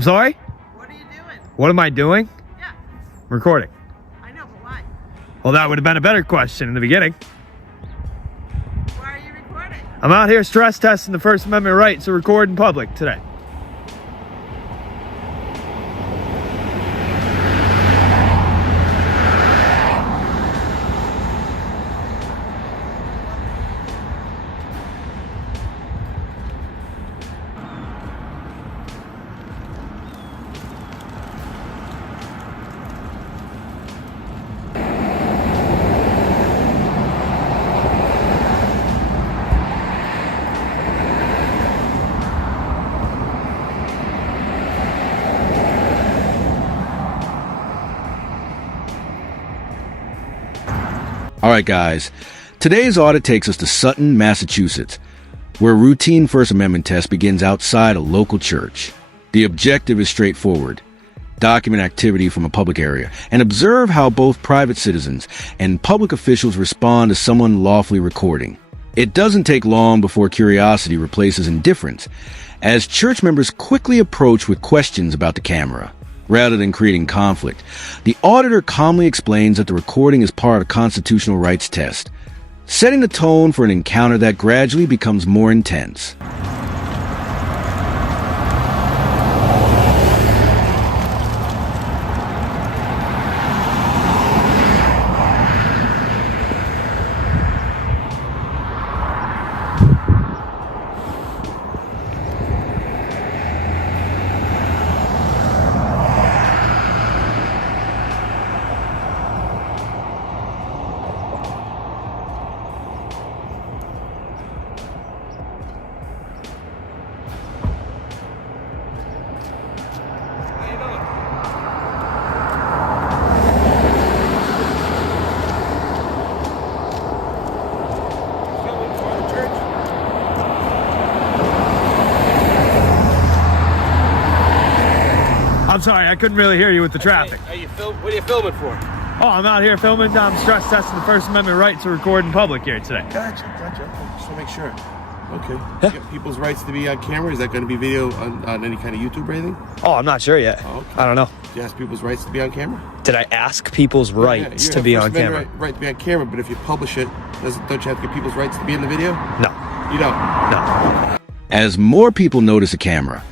I'm sorry? What are you doing? What am I doing? Yeah, Recording. I know, but why? Well, that would have been a better question in the beginning. Why are you recording? I'm out here stress testing the First Amendment right to record in public today. All right, guys. Today's audit takes us to Sutton, Massachusetts, where a routine First Amendment test begins outside a local church. The objective is straightforward. Document activity from a public area and observe how both private citizens and public officials respond to someone lawfully recording. It doesn't take long before curiosity replaces indifference, as church members quickly approach with questions about the camera. Rather than creating conflict, the auditor calmly explains that the recording is part of a constitutional rights test, setting the tone for an encounter that gradually becomes more intense. I'm sorry, I couldn't really hear you with the traffic. What are you filming for? Oh, I'm out here filming. I'm stress testing the First Amendment right to record in public here today. Gotcha. Okay, just to make sure. Okay. You get people's rights to be on camera. Is that going to be video on any kind of YouTube or anything? Oh, I'm not sure yet. Oh, okay. I don't know. Did you ask people's rights to be on camera? Did I ask people's rights You to have be First on camera? Amendment right to be on camera, but if you publish it, don't you have to get people's rights to be in the video? No. You don't? No. As more people notice a camera,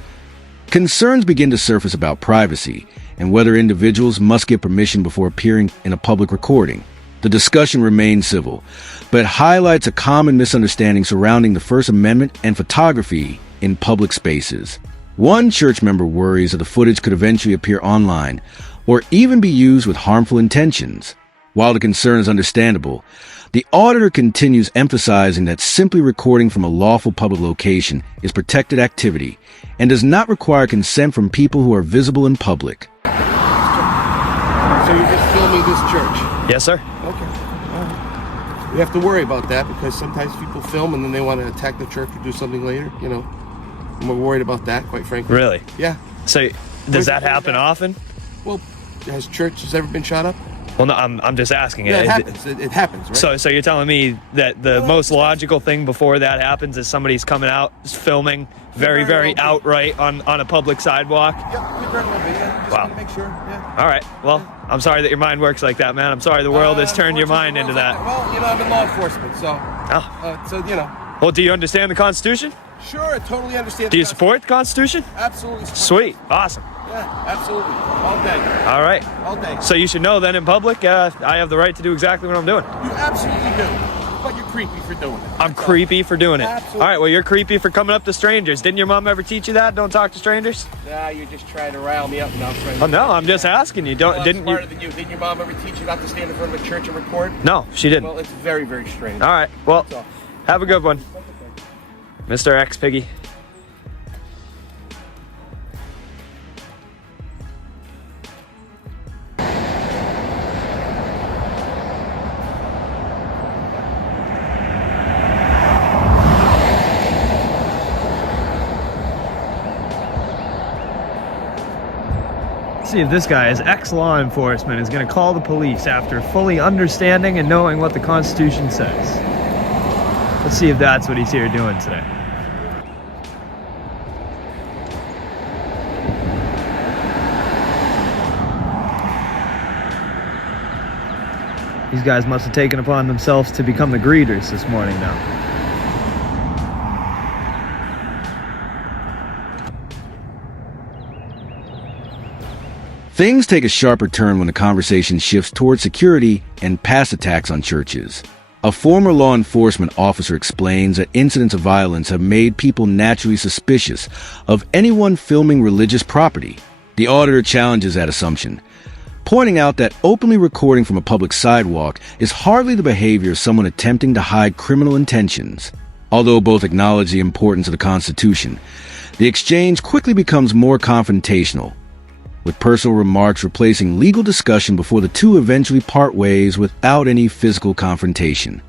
concerns begin to surface about privacy and whether individuals must get permission before appearing in a public recording. The discussion remains civil, but highlights a common misunderstanding surrounding the First Amendment and photography in public spaces. One church member worries that the footage could eventually appear online or even be used with harmful intentions. While the concern is understandable, the auditor continues emphasizing that simply recording from a lawful public location is protected activity and does not require consent from people who are visible in public. So you're just filming this church? Yes, sir. Okay. All right. We have to worry about that because sometimes people film and then they want to attack the church or do something later, you know. And we're worried about that, quite frankly. Really? Yeah. So, does that happen often? Well, has churches ever been shot up? Well, no, I'm just asking. Yeah, it happens. It happens, right? So you're telling me that the most logical thing before that happens is somebody's coming out, filming very outright on a public sidewalk? Yeah, we very well be, yeah. Just want to make sure, yeah. All right. Well, I'm sorry that your mind works like that, man. I'm sorry the world has turned your mind into that. Well, you know, I'm in law enforcement, so... Oh. So, you know... Well, do you understand the Constitution? Sure, I totally understand. Do you support the Constitution? Absolutely. Sweet. Awesome. Yeah, absolutely. All day. All right. All day. So you should know then in public, I have the right to do exactly what I'm doing. You absolutely do. But you're creepy for doing it. I'm creepy for doing it. Absolutely. All right, well, you're creepy for coming up to strangers. Didn't your mom ever teach you that? Don't talk to strangers? Nah, you're just trying to rile me up now. Oh, no, I'm just asking you. Didn't you? Than you. Didn't your mom ever teach you not to stand in front of a church and record? No, she didn't. Well, it's very, very strange. All right, well, have a good one, Mr. X Piggy. See if this guy, as ex-law enforcement, is going to call the police after fully understanding and knowing what the Constitution says. Let's see if that's what he's here doing today. These guys must have taken upon themselves to become the greeters this morning now. Things take a sharper turn when the conversation shifts toward security and past attacks on churches. A former law enforcement officer explains that incidents of violence have made people naturally suspicious of anyone filming religious property. The auditor challenges that assumption, pointing out that openly recording from a public sidewalk is hardly the behavior of someone attempting to hide criminal intentions. Although both acknowledge the importance of the Constitution, the exchange quickly becomes more confrontational, with personal remarks replacing legal discussion before the two eventually part ways without any physical confrontation.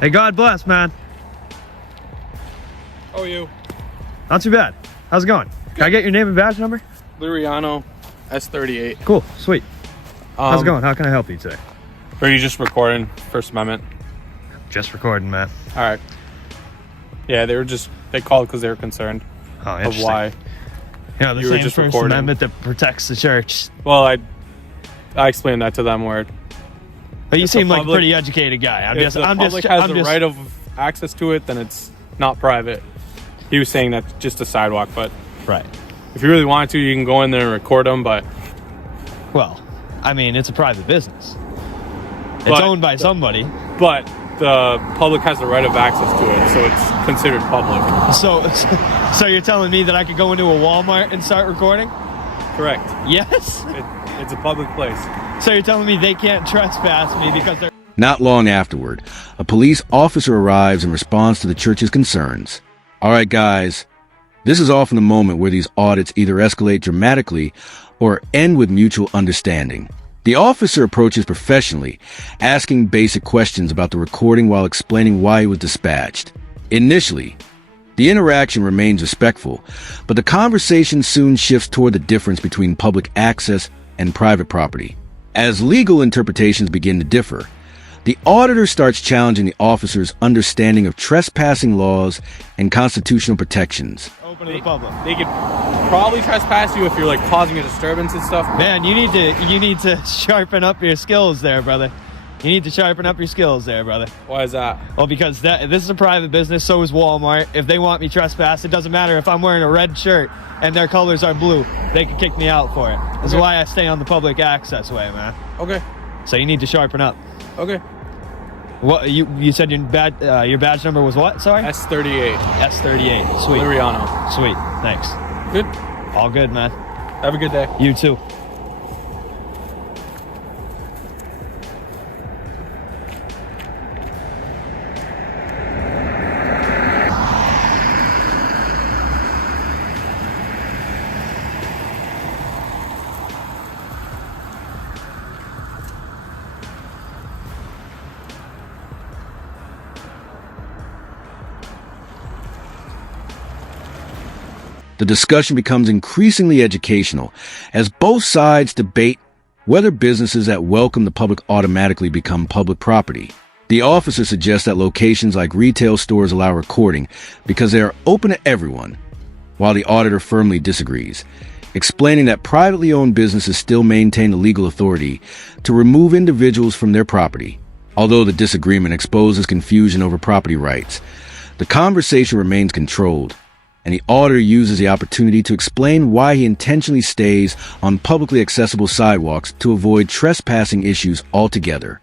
Hey, God bless, man. How are you? Not too bad. How's it going? Can I get your name and badge number? Luriano, S38. Cool, sweet. How's it going? How can I help you today? Are you just recording First Amendment? Just recording, man. All right. Yeah, they called because they were concerned Oh, of interesting. why. Yeah, the You were same just First recording. Amendment that protects the church. Well, I explained that to them where But you If the seem like a public- pretty educated guy. if the public has the right of access to it, then it's not private. He was saying that's just a sidewalk, but Right. if you really wanted to, you can go in there and record them, but Well, I mean, it's a private business. It's But- owned by somebody. the public has the right of access to it, so it's considered public. So you're telling me that I could go into a Walmart and start recording? Correct. Yes? It's a public place. So you're telling me they can't trespass me because they're... Not long afterward, a police officer arrives in response to the church's concerns. All right, guys, this is often the moment where these audits either escalate dramatically or end with mutual understanding. The officer approaches professionally, asking basic questions about the recording while explaining why he was dispatched. Initially, the interaction remains respectful, but the conversation soon shifts toward the difference between public access and private property. As legal interpretations begin to differ, the auditor starts challenging the officer's understanding of trespassing laws and constitutional protections. Open to the public. They could probably trespass you if you're like causing a disturbance and stuff. Man, you need to sharpen up your skills there, brother. You need to sharpen up your skills there, brother. Why is that? Well, because this is a private business, so is Walmart. If they want me trespassed, it doesn't matter if I'm wearing a red shirt and their colors are blue. They can kick me out for it. That's Okay. why I stay on the public access way, man. Okay. So you need to sharpen up. Okay. What you said your badge number was what? Sorry. S38. S38. Sweet. Luriano. Sweet. Thanks. Good. All good, man. Have a good day. You too. The discussion becomes increasingly educational as both sides debate whether businesses that welcome the public automatically become public property. The officer suggests that locations like retail stores allow recording because they are open to everyone, while the auditor firmly disagrees, explaining that privately owned businesses still maintain the legal authority to remove individuals from their property. Although the disagreement exposes confusion over property rights, the conversation remains controlled, and the auditor uses the opportunity to explain why he intentionally stays on publicly accessible sidewalks to avoid trespassing issues altogether.